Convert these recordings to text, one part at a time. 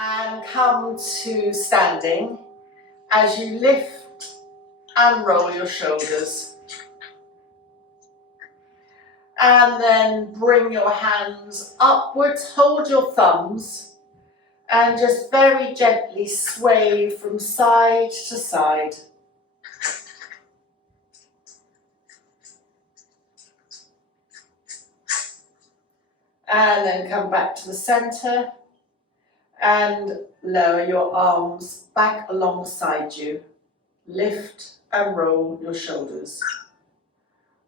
And come to standing as you lift and roll your shoulders. And then bring your hands upwards, hold your thumbs, and just very gently sway from side to side. And then come back to the center and lower your arms back alongside you. Lift and roll your shoulders.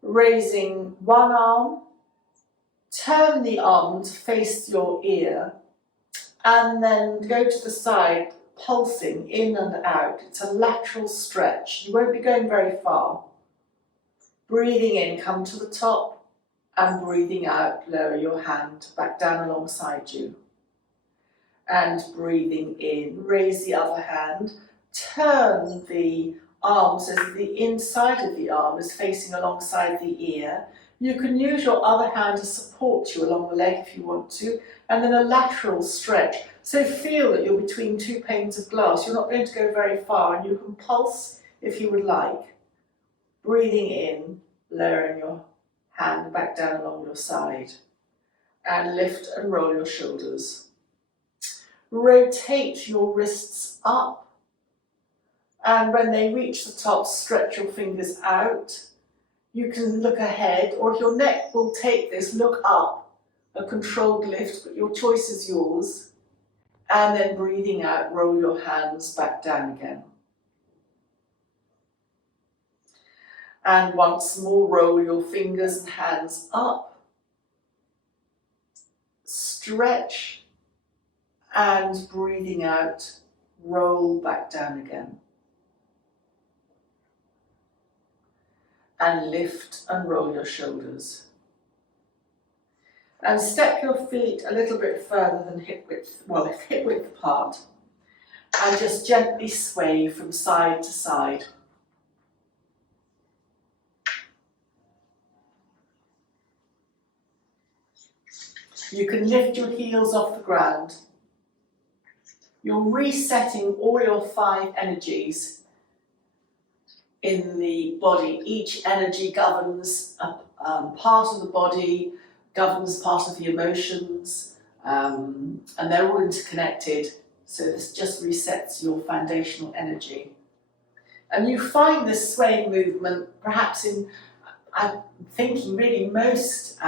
Raising one arm, turn the arm to face your ear, and then go to the side, pulsing in and out. It's a lateral stretch. You won't be going very far. Breathing in, come to the top, and breathing out, lower your hand back down alongside you. And breathing in, raise the other hand, turn the arm so that the inside of the arm is facing alongside the ear. You can use your other hand to support you along the leg if you want to, and then a lateral stretch. So feel that you're between two panes of glass. You're not going to go very far, and you can pulse if you would like. Breathing in, lowering your hand back down along your side, and lift and roll your shoulders. Rotate your wrists up, and when they reach the top, stretch your fingers out. You can look ahead, or if your neck will take this, look up, a controlled lift, but your choice is yours. And then breathing out, roll your hands back down again. And once more, roll your fingers and hands up, stretch, and breathing out, roll back down again. And lift and roll your shoulders. And step your feet a little bit further than hip width, hip width apart. And just gently sway from side to side. You can lift your heels off the ground. You're resetting all your 5 energies in the body. Each energy governs a part of the body, governs part of the emotions, and they're all interconnected. So this just resets your foundational energy. And you find this swaying movement perhaps in, I'm thinking really most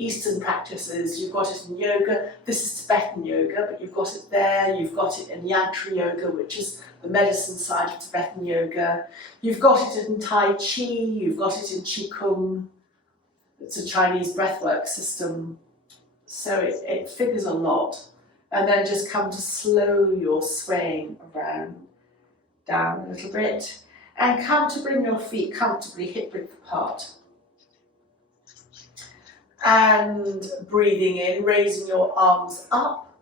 Eastern practices. You've got it in yoga. This is Tibetan yoga, but you've got it there. You've got it in Yantra yoga, which is the medicine side of Tibetan yoga. You've got it in Tai Chi. You've got it in Qigong. It's a Chinese breathwork system. So it figures a lot. And then just come to slow your swaying around, down a little bit. And come to bring your feet comfortably hip width apart. And breathing in, raising your arms up.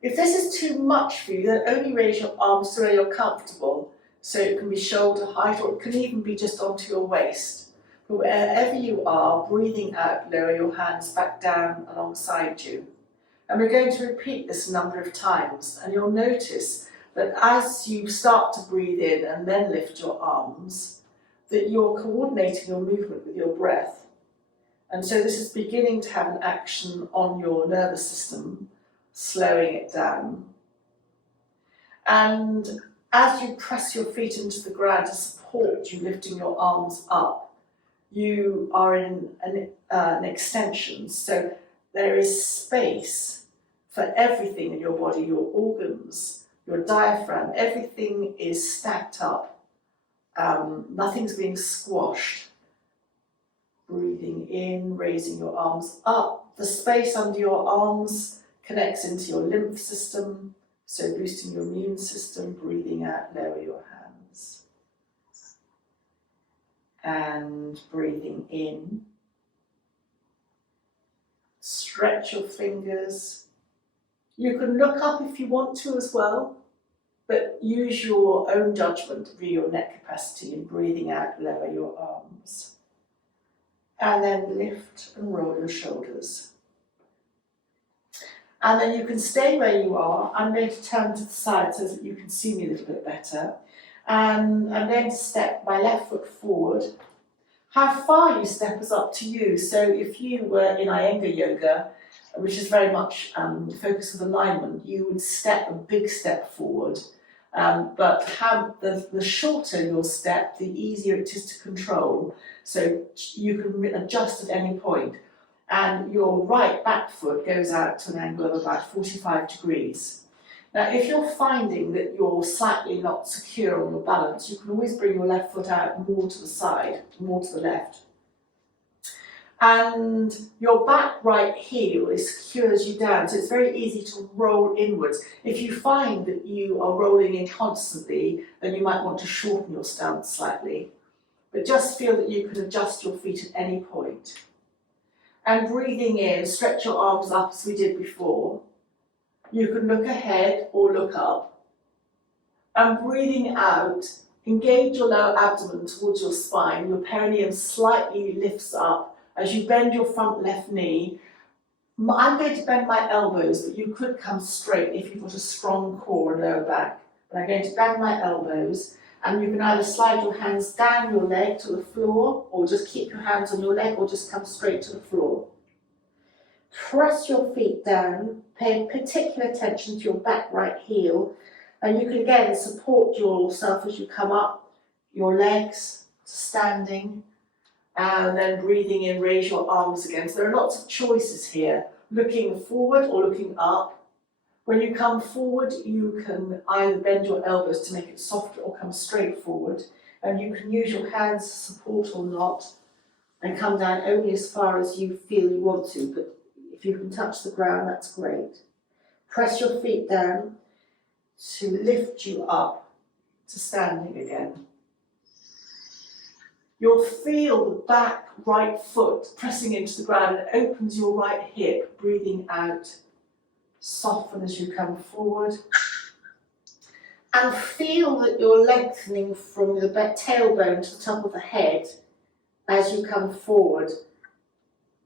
If this is too much for you, then only raise your arms to where you're comfortable. So it can be shoulder height, or it can even be just onto your waist. But wherever you are, breathing out, lower your hands back down alongside you. And we're going to repeat this a number of times, and you'll notice that as you start to breathe in and then lift your arms, that you're coordinating your movement with your breath. And so this is beginning to have an action on your nervous system, slowing it down. And as you press your feet into the ground to support you lifting your arms up, you are in an extension. So there is space for everything in your body, your organs, your diaphragm, everything is stacked up. Nothing's being squashed. Breathing in, raising your arms up. The space under your arms connects into your lymph system, so boosting your immune system. Breathing out, lower your hands. And breathing in. Stretch your fingers. You can look up if you want to as well, but use your own judgment via your neck capacity in breathing out, lower your arms. And then lift and roll your shoulders. And then you can stay where you are. I'm going to turn to the side so that you can see me a little bit better. And I'm going to step my left foot forward. How far you step is up to you. So if you were in Iyengar yoga, which is very much focused with alignment, you would step a big step forward. But the shorter your step, the easier it is to control. So you can adjust at any point. And your right back foot goes out to an angle of about 45 degrees. Now, if you're finding that you're slightly not secure on your balance, you can always bring your left foot out more to the side, more to the left. And your back right heel secures you down, so it's very easy to roll inwards. If you find that you are rolling in constantly, then you might want to shorten your stance slightly. But just feel that you can adjust your feet at any point. And breathing in, stretch your arms up as we did before. You can look ahead or look up. And breathing out, engage your lower abdomen towards your spine. Your perineum slightly lifts up as you bend your front left knee. I'm going to bend my elbows, but you could come straight if you've got a strong core and lower back. But I'm going to bend my elbows, and you can either slide your hands down your leg to the floor, or just keep your hands on your leg, or just come straight to the floor. Press your feet down, pay particular attention to your back right heel, and you can again support yourself as you come up, your legs standing, and then breathing in, raise your arms again. So there are lots of choices here, looking forward or looking up. When you come forward, you can either bend your elbows to make it softer or come straight forward, and you can use your hands to support or not, and come down only as far as you feel you want to, but if you can touch the ground, that's great. Press your feet down to lift you up to standing again. You'll feel the back right foot pressing into the ground. It opens your right hip, breathing out. Soften as you come forward. And feel that you're lengthening from the tailbone to the top of the head as you come forward.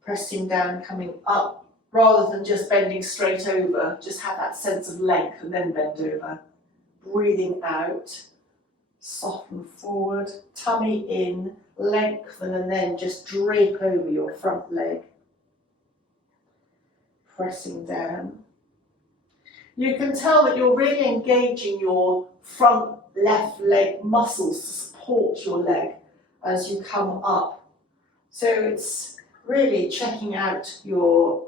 Pressing down, coming up, rather than just bending straight over. Just have that sense of length and then bend over. Breathing out. Soften forward, tummy in, lengthen, and then just drape over your front leg. Pressing down. You can tell that you're really engaging your front left leg muscles to support your leg as you come up. So it's really checking out your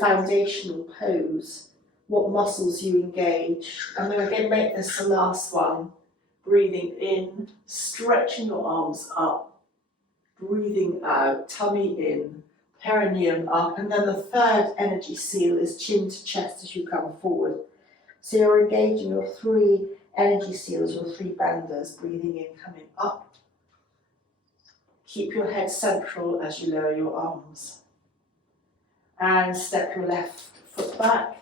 foundational pose. What muscles you engage. And then again, make this the last one. Breathing in, stretching your arms up. Breathing out, tummy in, perineum up. And then the third energy seal is chin to chest as you come forward. So you're engaging your 3 energy seals, your 3 bandhas. Breathing in, coming up. Keep your head central as you lower your arms. And step your left foot back.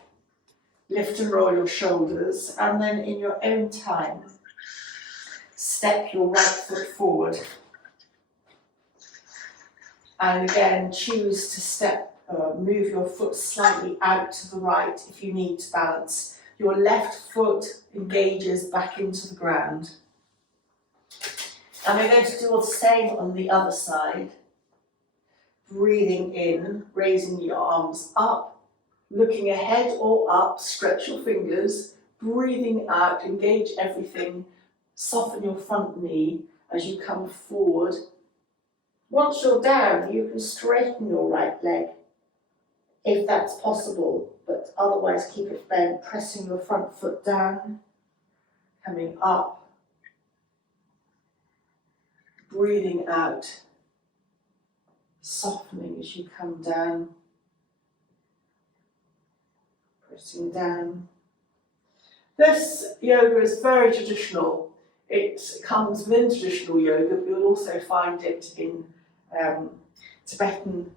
Lift and roll your shoulders, and then in your own time, step your right foot forward. And again, choose to move your foot slightly out to the right if you need to balance. Your left foot engages back into the ground. And we're going to do the same on the other side. Breathing in, raising your arms up. Looking ahead or up, stretch your fingers, breathing out, engage everything, soften your front knee as you come forward. Once you're down, you can straighten your right leg, if that's possible, but otherwise keep it bent, pressing your front foot down, coming up, breathing out, softening as you come down. Pressing down. This yoga is very traditional. It comes within traditional yoga, but you'll also find it in Tibetan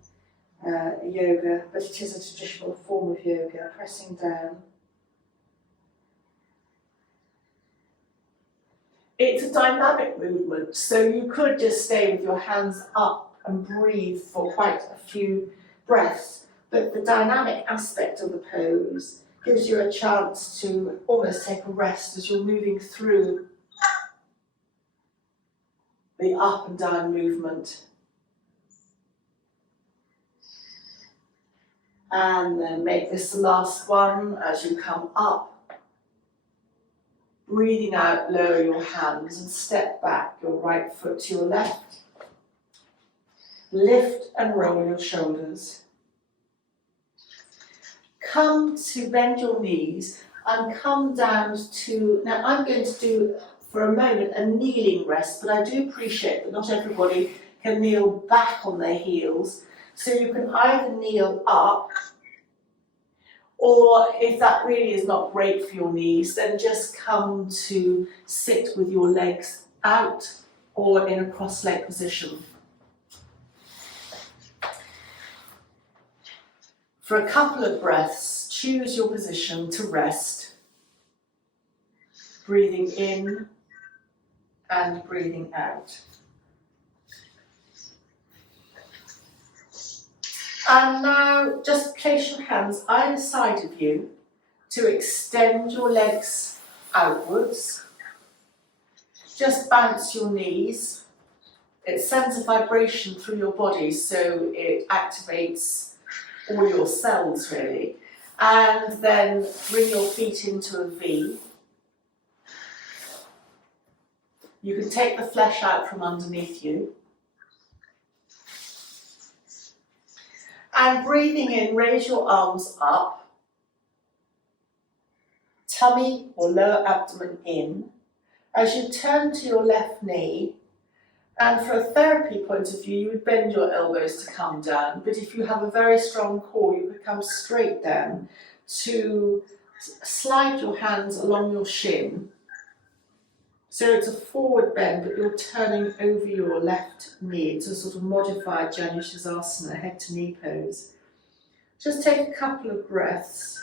yoga, but it is a traditional form of yoga. Pressing down. It's a dynamic movement, so you could just stay with your hands up and breathe for quite a few breaths. But the dynamic aspect of the pose gives you a chance to almost take a rest as you're moving through the up and down movement. And then make this the last one as you come up. Breathing out, lower your hands and step back your right foot to your left. Lift and roll your shoulders. Come to bend your knees and come down to, now I'm going to do for a moment a kneeling rest, but I do appreciate that not everybody can kneel back on their heels. So you can either kneel up, or if that really is not great for your knees, then just come to sit with your legs out or in a cross-leg position. For a couple of breaths, choose your position to rest, breathing in and breathing out. And now just place your hands either side of you to extend your legs outwards. Just bounce your knees. It sends a vibration through your body, so it activates all your cells really. And then bring your feet into a V. You can take the flesh out from underneath you. And breathing in, raise your arms up, tummy or lower abdomen in. As you turn to your left knee, and for a therapy point of view, you would bend your elbows to come down, but if you have a very strong core, you could come straight down to slide your hands along your shin. So it's a forward bend, but you're turning over your left knee. It's a sort of modified Janushirasana, head to knee pose. Just take a couple of breaths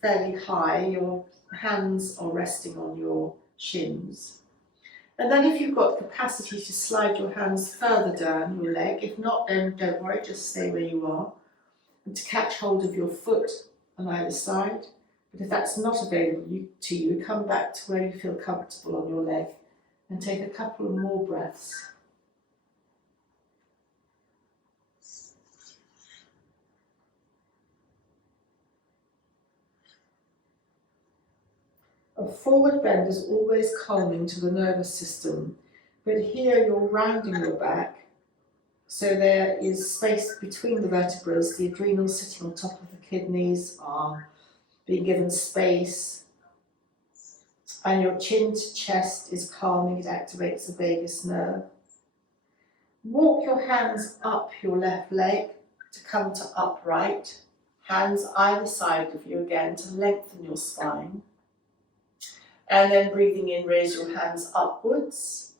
fairly high. Your hands are resting on your shins. And then if you've got capacity to slide your hands further down your leg, if not, then don't worry, just stay where you are. And to catch hold of your foot on either side. But if that's not available to you, come back to where you feel comfortable on your leg and take a couple of more breaths. A forward bend is always calming to the nervous system, but here you're rounding your back, so there is space between the vertebrae, the adrenals sitting on top of the kidneys are being given space, and your chin to chest is calming, it activates the vagus nerve. Walk your hands up your left leg to come to upright, hands either side of you again to lengthen your spine. And then breathing in, raise your hands upwards.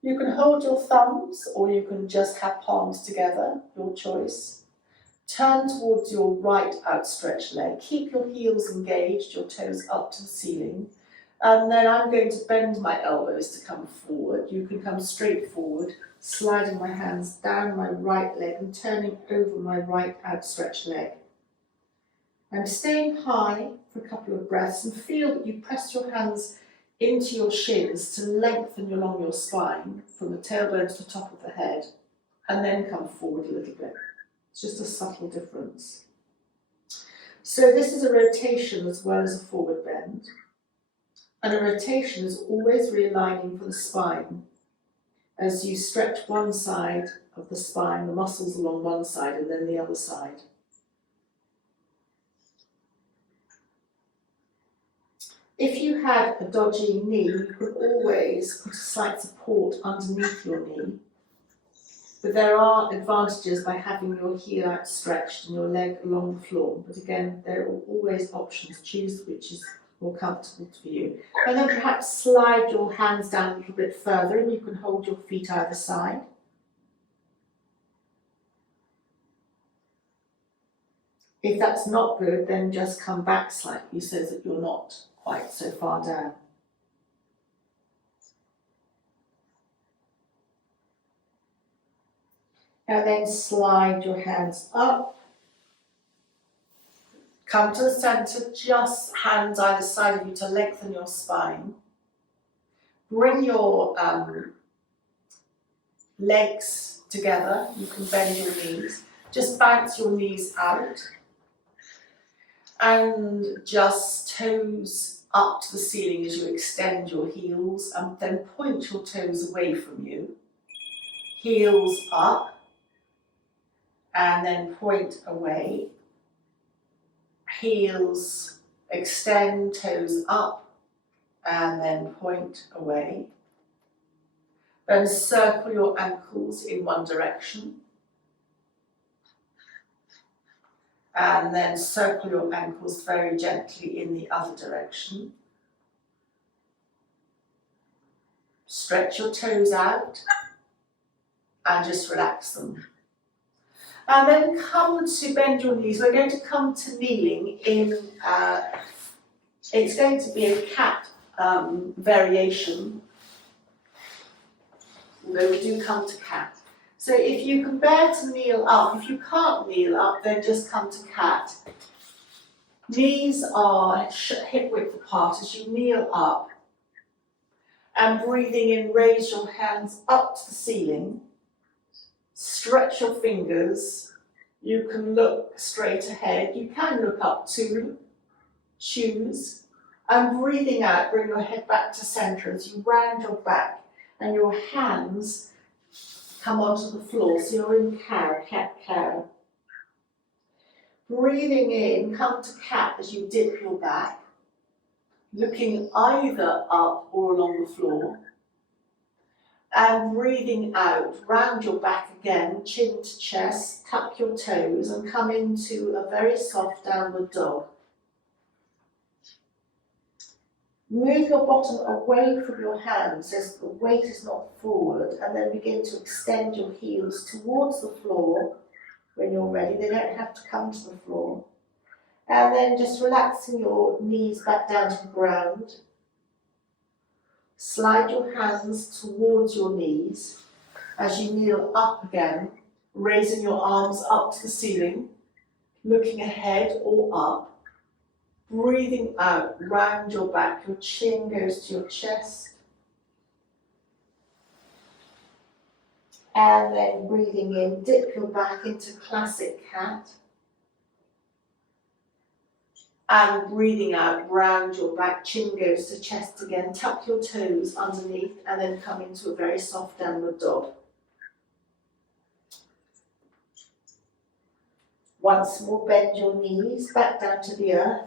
You can hold your thumbs or you can just have palms together, your choice. Turn towards your right outstretched leg. Keep your heels engaged, your toes up to the ceiling. And then I'm going to bend my elbows to come forward. You can come straight forward, sliding my hands down my right leg and turning over my right outstretched leg. I'm staying high for a couple of breaths and feel that you press your hands into your shins to lengthen along your spine from the tailbone to the top of the head, and then come forward a little bit. It's just a subtle difference. So this is a rotation as well as a forward bend. And a rotation is always realigning for the spine. As you stretch one side of the spine, the muscles along one side and then the other side. If you had a dodgy knee, you could always put a slight support underneath your knee. But there are advantages by having your heel outstretched and your leg along the floor. But again, there are always options. Choose which is more comfortable for you. And then perhaps slide your hands down a little bit further and you can hold your feet either side. If that's not good, then just come back slightly so that you're not quite so far down. And then slide your hands up Come to the centre, just hands either side of you to lengthen your spine. Bring your legs together, you can bend your knees. Just bounce your knees out. And just toes up to the ceiling as you extend your heels, and then point your toes away from you. Heels up, and then point away. Heels extend, toes up, and then point away. Then circle your ankles in one direction. And then circle your ankles very gently in the other direction. Stretch your toes out and just relax them. And then come to bend your knees. We're going to come to kneeling in, it's going to be a cat variation, although we do come to cat. So if you can bear to kneel up, if you can't kneel up, then just come to cat. Knees are hip width apart as you kneel up. And breathing in, raise your hands up to the ceiling. Stretch your fingers. You can look straight ahead. You can look up to choose. And breathing out, bring your head back to centre as you round your back and your hands come onto the floor, so you're in cow, cat, cow. Breathing in, come to cat as you dip your back, looking either up or along the floor. And breathing out, round your back again, chin to chest, tuck your toes and come into a very soft downward dog. Move your bottom away from your hands as the weight is not forward, and then begin to extend your heels towards the floor when you're ready. They don't have to come to the floor. And then just relaxing your knees back down to the ground. Slide your hands towards your knees as you kneel up again, raising your arms up to the ceiling, looking ahead or up. Breathing out, round your back, your chin goes to your chest. And then breathing in, dip your back into classic cat. And breathing out, round your back, chin goes to chest again, tuck your toes underneath and then come into a very soft downward dog. Once more, bend your knees back down to the earth.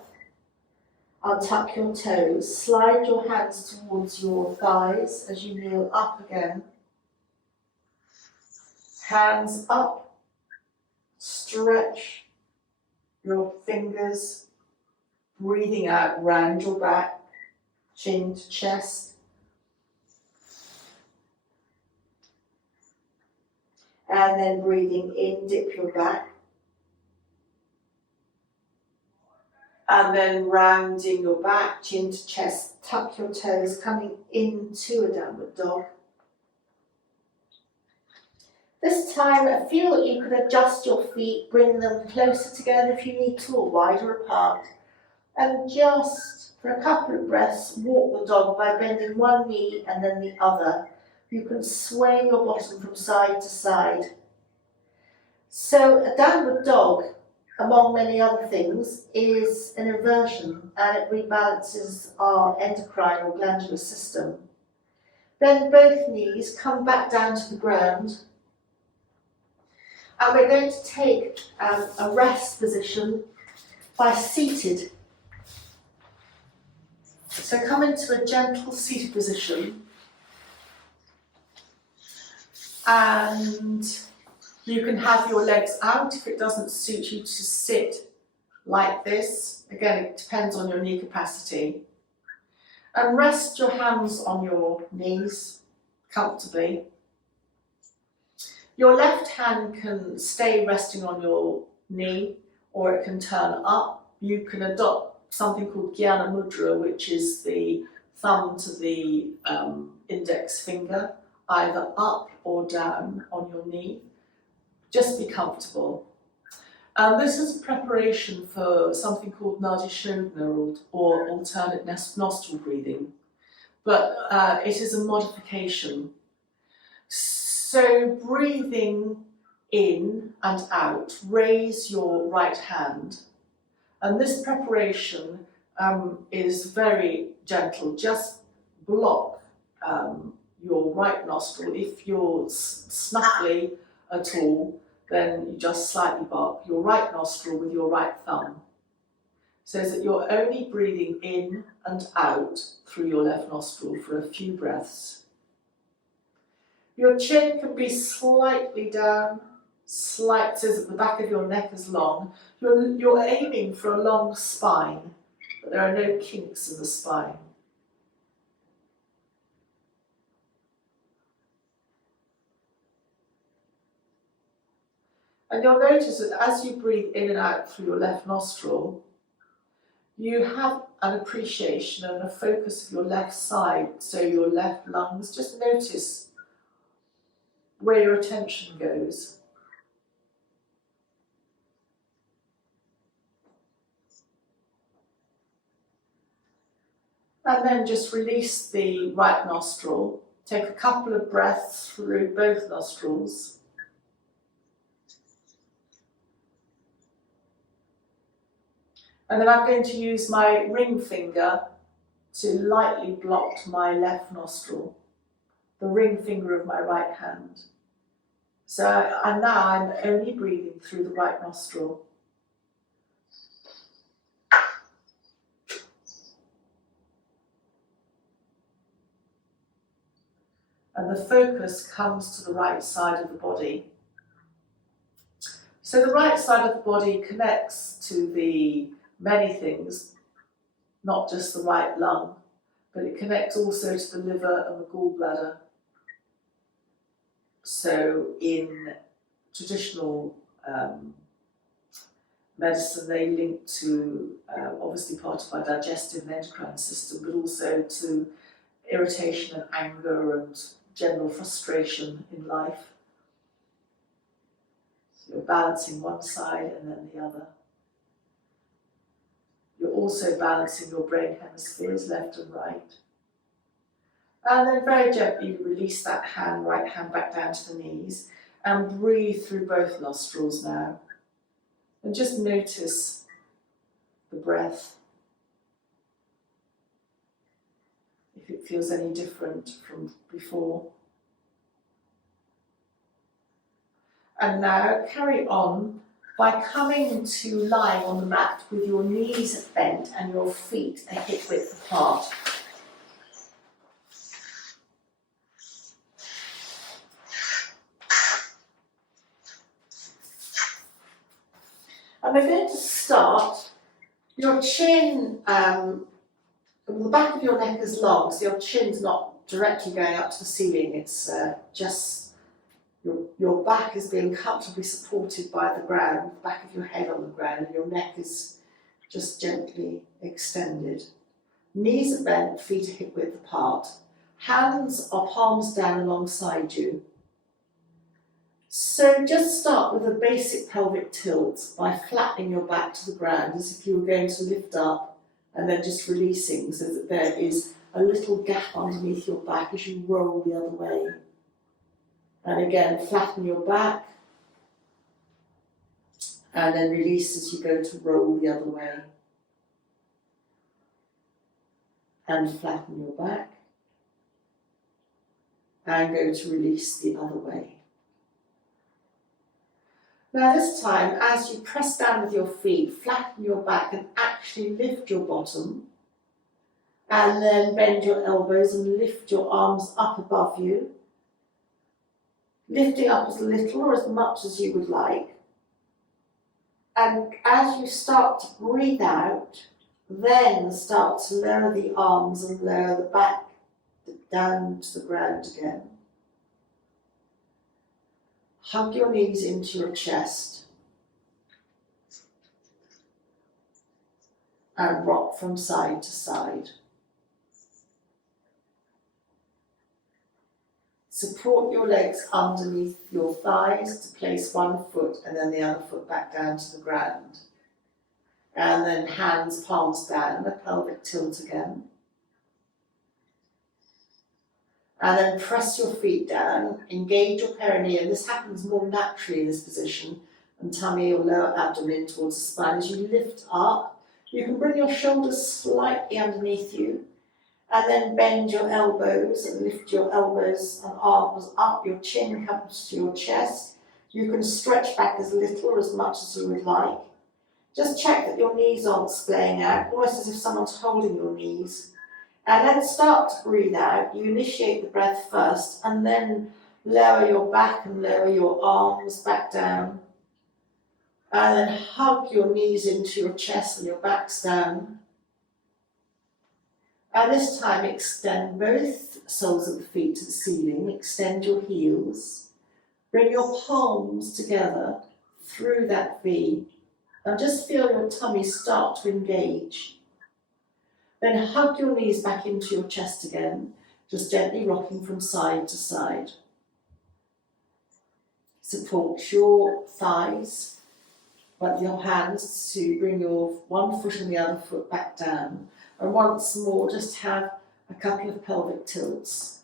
Untuck your toes, slide your hands towards your thighs as you kneel up again. Hands up, stretch your fingers, breathing out, round your back, chin to chest. And then breathing in, dip your back. And then rounding your back, chin to chest, tuck your toes, coming into a downward dog. This time, feel that you can adjust your feet, bring them closer together if you need to, or wider apart. And just, for a couple of breaths, walk the dog by bending one knee and then the other. You can sway your bottom from side to side. So a downward dog, among many other things, is an inversion, and it rebalances our endocrine or glandular system. Bend both knees, come back down to the ground, and we're going to take a rest position by seated. So come into a gentle seated position, and you can have your legs out if it doesn't suit you to sit like this. Again, it depends on your knee capacity. And rest your hands on your knees comfortably. Your left hand can stay resting on your knee, or it can turn up. You can adopt something called Jnana Mudra, which is the thumb to the index finger, either up or down on your knee. Just be comfortable. And this is a preparation for something called Nadi or alternate nostril breathing, but it is a modification. So breathing in and out, raise your right hand, and this preparation is very gentle. Just block your right nostril. If you're snuffly at all, then you just slightly block your right nostril with your right thumb, so that you're only breathing in and out through your left nostril for a few breaths. Your chin can be slightly down, slight, so that the back of your neck is long. You're aiming for a long spine, but there are no kinks in the spine. And you'll notice that as you breathe in and out through your left nostril, you have an appreciation and a focus of your left side, so your left lungs. Just notice where your attention goes. And then just release the right nostril. Take a couple of breaths through both nostrils. And then I'm going to use my ring finger to lightly block my left nostril, the ring finger of my right hand. So now I'm only breathing through the right nostril. And the focus comes to the right side of the body. So the right side of the body connects to the many things, not just the right lung, but it connects also to the liver and the gallbladder. So in traditional medicine, they link to obviously part of our digestive and endocrine system, but also to irritation and anger and general frustration in life. So you're balancing one side and then the other. You're also balancing your brain hemispheres, left and right. And then very gently release that hand, right hand back down to the knees, and breathe through both nostrils now. And just notice the breath, if it feels any different from before. And now carry on by coming to lying on the mat with your knees bent and your feet a hip width apart. And we're going to start, your chin, the back of your neck is long, so your chin's not directly going up to the ceiling, it's just your back is being comfortably supported by the ground, the back of your head on the ground, and your neck is just gently extended. Knees are bent, feet are hip width apart. Hands are palms down alongside you. So just start with a basic pelvic tilt by flattening your back to the ground as if you were going to lift up and then just releasing so that there is a little gap underneath your back as you roll the other way. And again, flatten your back and then release as you go to roll the other way. And flatten your back and go to release the other way. Now this time, as you press down with your feet, flatten your back and actually lift your bottom, and then bend your elbows and lift your arms up above you, lifting up as little or as much as you would like. And as you start to breathe out, then start to lower the arms and lower the back down to the ground again. Hug your knees into your chest and rock from side to side. Support your legs underneath your thighs to place one foot and then the other foot back down to the ground. And then hands, palms down, a pelvic tilt again. And then press your feet down, engage your perineum. This happens more naturally in this position, and tummy or lower abdomen towards the spine. As you lift up, you can bring your shoulders slightly underneath you, and then bend your elbows and lift your elbows and arms up. Your chin comes to your chest. You can stretch back as little or as much as you would like. Just check that your knees aren't splaying out, almost as if someone's holding your knees. And then start to breathe out. You initiate the breath first, and then lower your back and lower your arms back down. And then hug your knees into your chest and your backs down. And this time extend both soles of the feet to the ceiling, extend your heels. Bring your palms together through that V, and just feel your tummy start to engage. Then hug your knees back into your chest again, just gently rocking from side to side. Support your thighs with your hands to bring your one foot and the other foot back down. And once more, just have a couple of pelvic tilts.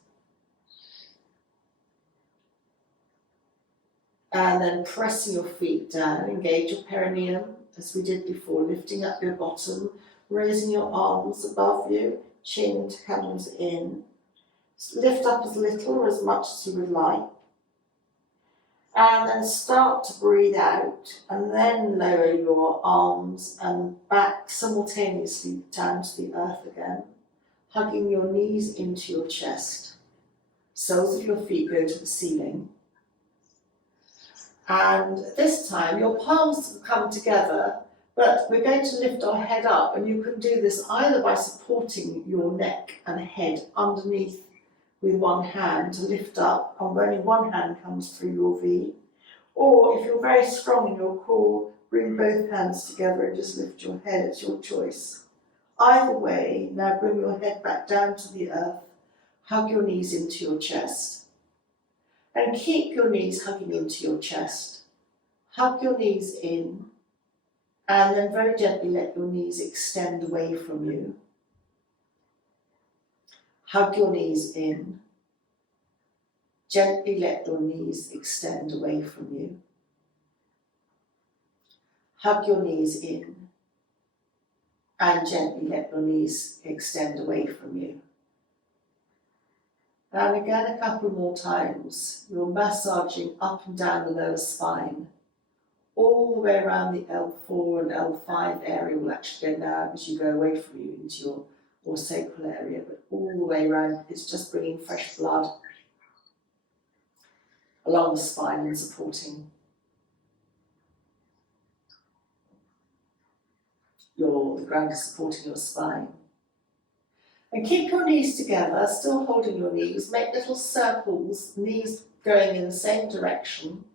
And then pressing your feet down, engage your perineum, as we did before, lifting up your bottom, raising your arms above you, chin comes in. Lift up as little or as much as you would like. And then start to breathe out, and then lower your arms and back simultaneously down to the earth again, hugging your knees into your chest. Soles of your feet go to the ceiling. And this time your palms come together, but we're going to lift our head up, and you can do this either by supporting your neck and head underneath with one hand to lift up, and only one hand comes through your V. Or if you're very strong in your core, bring both hands together and just lift your head. It's your choice. Either way, now bring your head back down to the earth. Hug your knees into your chest. And keep your knees hugging into your chest. Hug your knees in, and then very gently let your knees extend away from you. Hug your knees in. Gently let your knees extend away from you. Hug your knees in, and gently let your knees extend away from you. And again, a couple more times. You're massaging up and down the lower spine. All the way around the L4 and L5 area will actually go now as you go away from you into your more sacral area, but all the way around, it's just bringing fresh blood along the spine and supporting the ground is supporting your spine. And keep your knees together, still holding your knees. Make little circles, knees going in the same direction.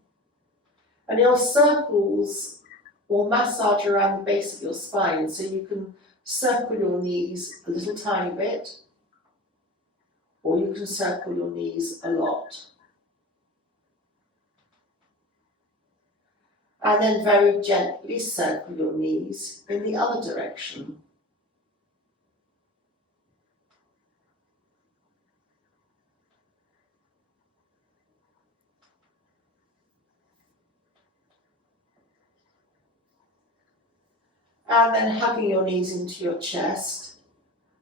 And your circles will massage around the base of your spine, so you can circle your knees a little tiny bit, or you can circle your knees a lot. And then very gently circle your knees in the other direction. And then hugging your knees into your chest.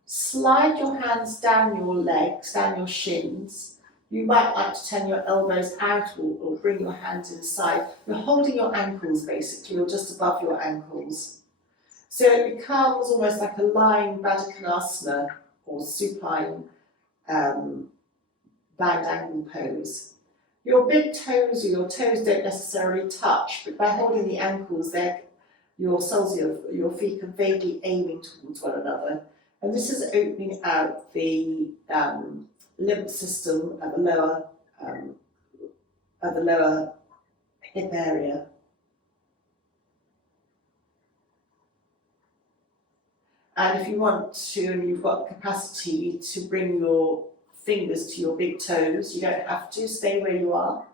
Slide your hands down your legs, down your shins. You might like to turn your elbows out or bring your hands inside. You're holding your ankles basically, or just above your ankles. So it becomes almost like a lying Baddha Konasana or supine bound angle pose. Your big toes or your toes don't necessarily touch, but by holding the ankles, your soles of your feet are vaguely aiming towards one another. And this is opening out the lymph system at the lower hip area. And if you want to, and you've got the capacity to bring your fingers to your big toes. You don't have to, stay where you are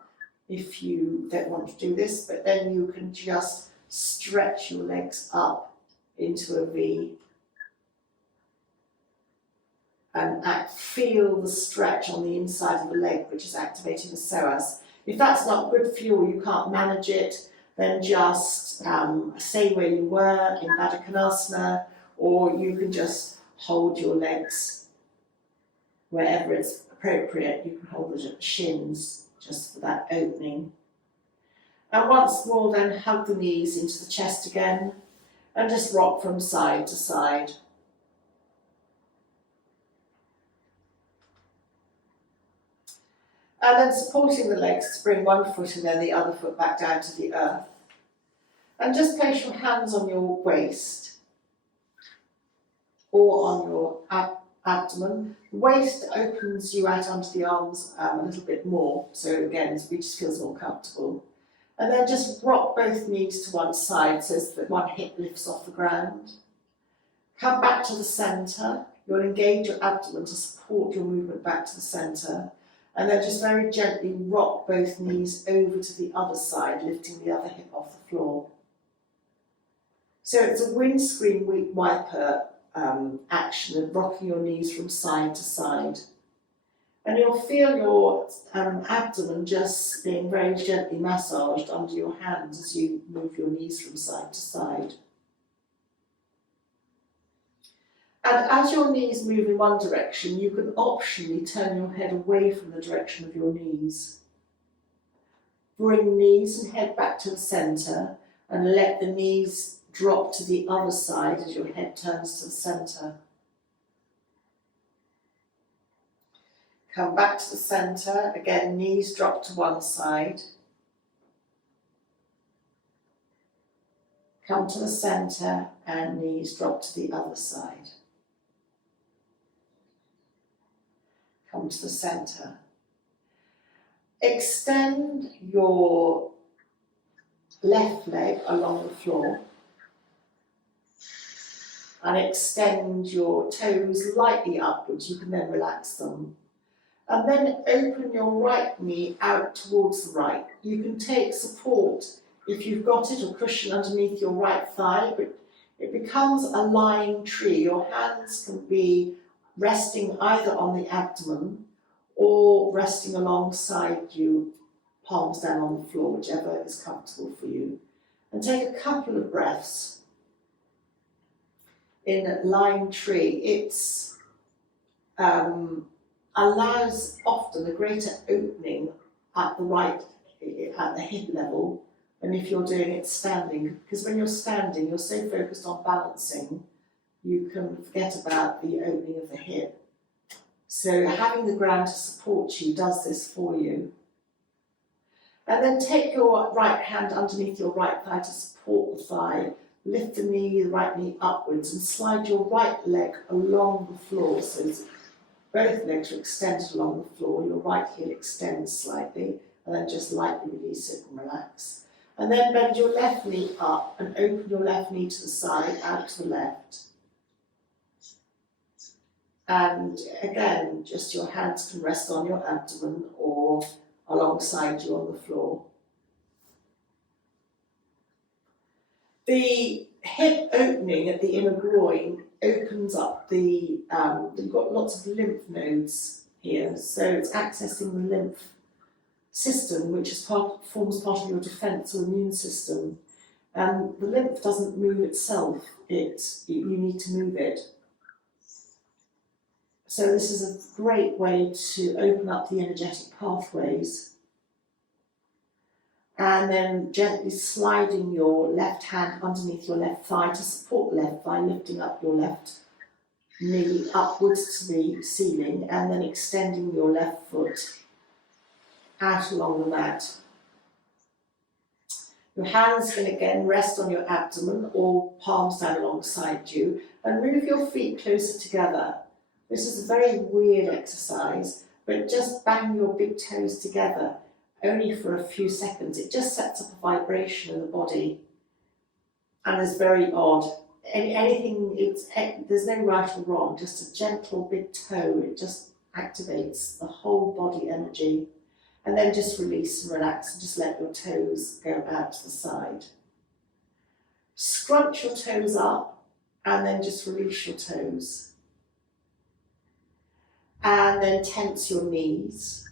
if you don't want to do this, but then you can just stretch your legs up into a V and feel the stretch on the inside of the leg, which is activating the psoas. If that's not good for you or you can't manage it, then just stay where you were in Baddha Konasana, or you can just hold your legs wherever it's appropriate. You can hold the shins just for that opening. And once more, then hug the knees into the chest again and just rock from side to side. And then supporting the legs to bring one foot and then the other foot back down to the earth. And just place your hands on your waist or on your abdomen. The waist opens you out onto the arms a little bit more, so again, it just feels more comfortable. And then just rock both knees to one side so that one hip lifts off the ground. Come back to the centre. You'll engage your abdomen to support your movement back to the centre. And then just very gently rock both knees over to the other side, lifting the other hip off the floor. So it's a windscreen wiper action of rocking your knees from side to side. And you'll feel your abdomen just being very gently massaged under your hands as you move your knees from side to side. And as your knees move in one direction, you can optionally turn your head away from the direction of your knees. Bring knees and head back to the centre and let the knees drop to the other side as your head turns to the centre. Come back to the centre, again knees drop to one side. Come to the centre and knees drop to the other side. Come to the centre. Extend your left leg along the floor and extend your toes lightly upwards. You can then relax them. And then open your right knee out towards the right. You can take support if you've got it or cushion underneath your right thigh, but it becomes a lying tree. Your hands can be resting either on the abdomen or resting alongside you, palms down on the floor, whichever is comfortable for you. And take a couple of breaths in a lying tree. It's allows often a greater opening at the hip level than if you're doing it standing, because when you're standing, you're so focused on balancing, you can forget about the opening of the hip. So having the ground to support you does this for you. And then take your right hand underneath your right thigh to support the thigh, lift the right knee upwards and slide your right leg along the floor so both legs are extended along the floor. Your right heel extends slightly and then just lightly release it and relax. And then bend your left knee up and open your left knee to the side, out to the left. And again, just your hands can rest on your abdomen or alongside you on the floor. The hip opening at the inner groin opens up you've got lots of lymph nodes here, so it's accessing the lymph system, which forms part of your defence or immune system. And the lymph doesn't move itself, you need to move it. So this is a great way to open up the energetic pathways. And then gently sliding your left hand underneath your left thigh to support the left thigh, lifting up your left knee upwards to the ceiling, and then extending your left foot out along the mat. Your hands can again rest on your abdomen or palms down alongside you, and move your feet closer together. This is a very weird exercise, but just bang your big toes together only for a few seconds. It just sets up a vibration in the body and is very odd. There's no right or wrong, just a gentle big toe. It just activates the whole body energy. And then just release and relax and just let your toes go out to the side. Scrunch your toes up and then just release your toes. And then tense your knees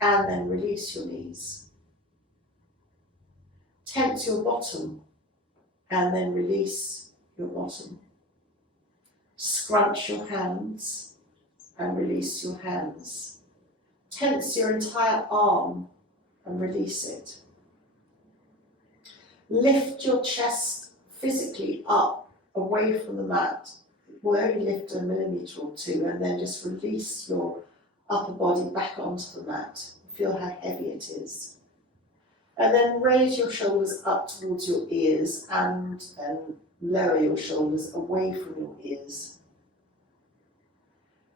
and then release your knees. Tense your bottom and then release your bottom. Scrunch your hands and release your hands. Tense your entire arm and release it. Lift your chest physically up away from the mat. We'll only lift 1 millimetre or 2 and then just release your upper body back onto the mat. Feel how heavy it is. And then raise your shoulders up towards your ears and lower your shoulders away from your ears.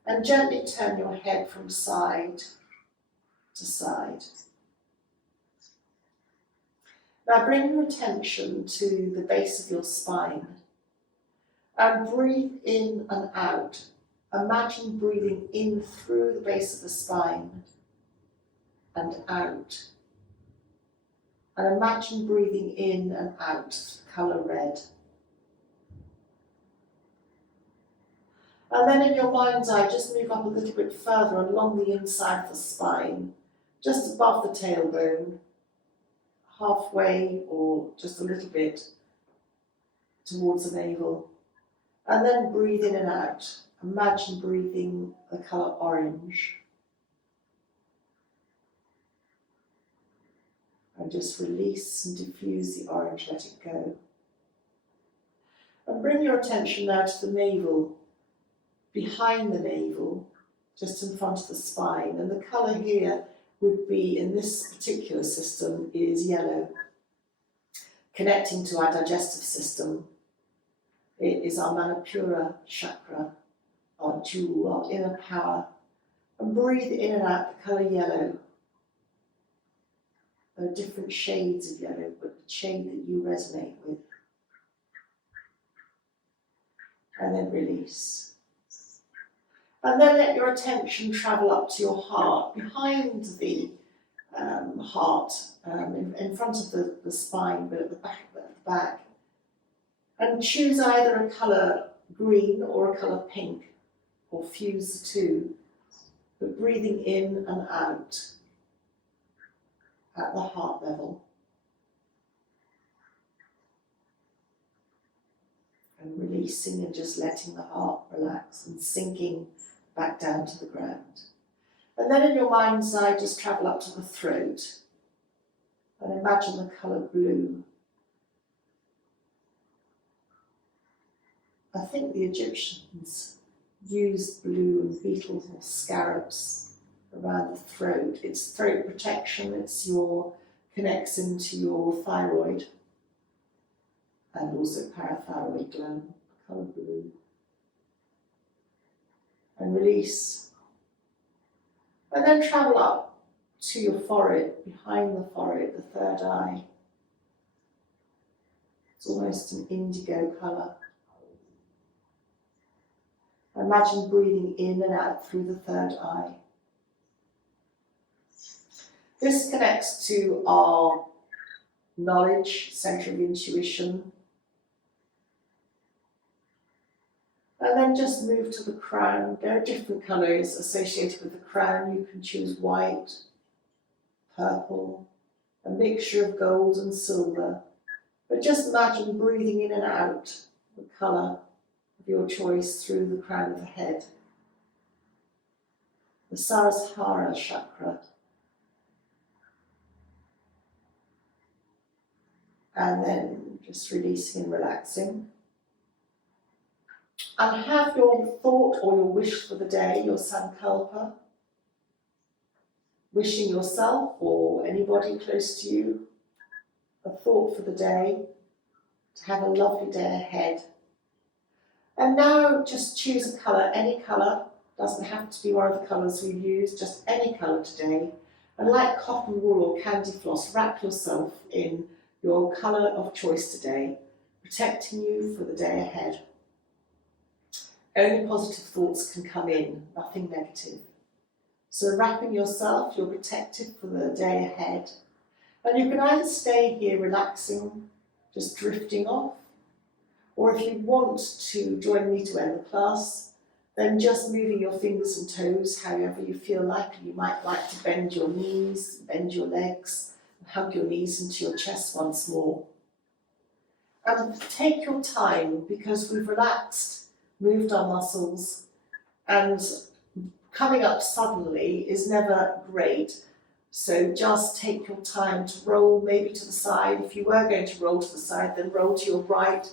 And gently turn your head from side to side. Now bring your attention to the base of your spine and breathe in and out. Imagine breathing in through the base of the spine and out. And imagine breathing in and out, colour red. And then in your mind's eye, just move up a little bit further along the inside of the spine, just above the tailbone, halfway or just a little bit towards the navel. And then breathe in and out. Imagine breathing the colour orange. And just release and diffuse the orange, let it go. And bring your attention now to the navel, behind the navel, just in front of the spine. And the colour here would be, in this particular system, is yellow. Connecting to our digestive system, it is our Manipura chakra, our jewel, our inner power. And breathe in and out the colour yellow. There are different shades of yellow, but the shade that you resonate with. And then release. And then let your attention travel up to your heart, behind the heart, in front of the spine, but at the back. And choose either a colour green or a colour pink, or fuse the two, but breathing in and out at the heart level. And releasing and just letting the heart relax and sinking back down to the ground. And then in your mind's eye, just travel up to the throat and imagine the colour blue. I think the Egyptians used blue and beetles or scarabs around the throat. It's throat protection, connects into your thyroid and also parathyroid gland, colour blue. And release. And then travel up to your forehead, behind the forehead, the third eye. It's almost an indigo colour. Imagine breathing in and out through the third eye. This connects to our knowledge, centre of intuition. And then just move to the crown. There are different colours associated with the crown. You can choose white, purple, a mixture of gold and silver. But just imagine breathing in and out the colour of your choice through the crown of the head. The Sahasrara chakra. And then just releasing and relaxing. And have your thought or your wish for the day, your sankalpa, wishing yourself or anybody close to you a thought for the day, to have a lovely day ahead. And now just choose a colour, any colour, doesn't have to be one of the colours we've used, just any colour today. And like cotton wool or candy floss, wrap yourself in your colour of choice today, protecting you for the day ahead. Only positive thoughts can come in, nothing negative. So wrapping yourself, you're protected for the day ahead. And you can either stay here relaxing, just drifting off, or if you want to join me to end the class, then just moving your fingers and toes however you feel like. You might like to bend your knees, bend your legs, and hug your knees into your chest once more. And take your time, because we've relaxed, moved our muscles, and coming up suddenly is never great. So just take your time to roll maybe to the side. If you were going to roll to the side, then roll to your right,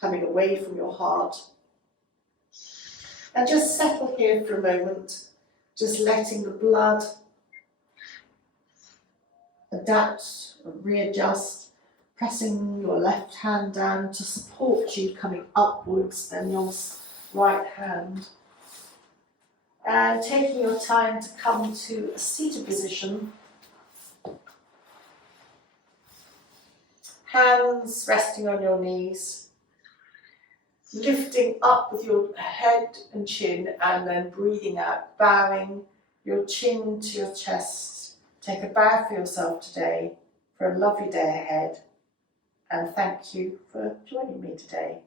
coming away from your heart. And just settle here for a moment, just letting the blood adapt and readjust, pressing your left hand down to support you coming upwards, then your right hand. And taking your time to come to a seated position, hands resting on your knees, lifting up with your head and chin, and then breathing out, bowing your chin to your chest. Take a bow for yourself today, for a lovely day ahead, and thank you for joining me today.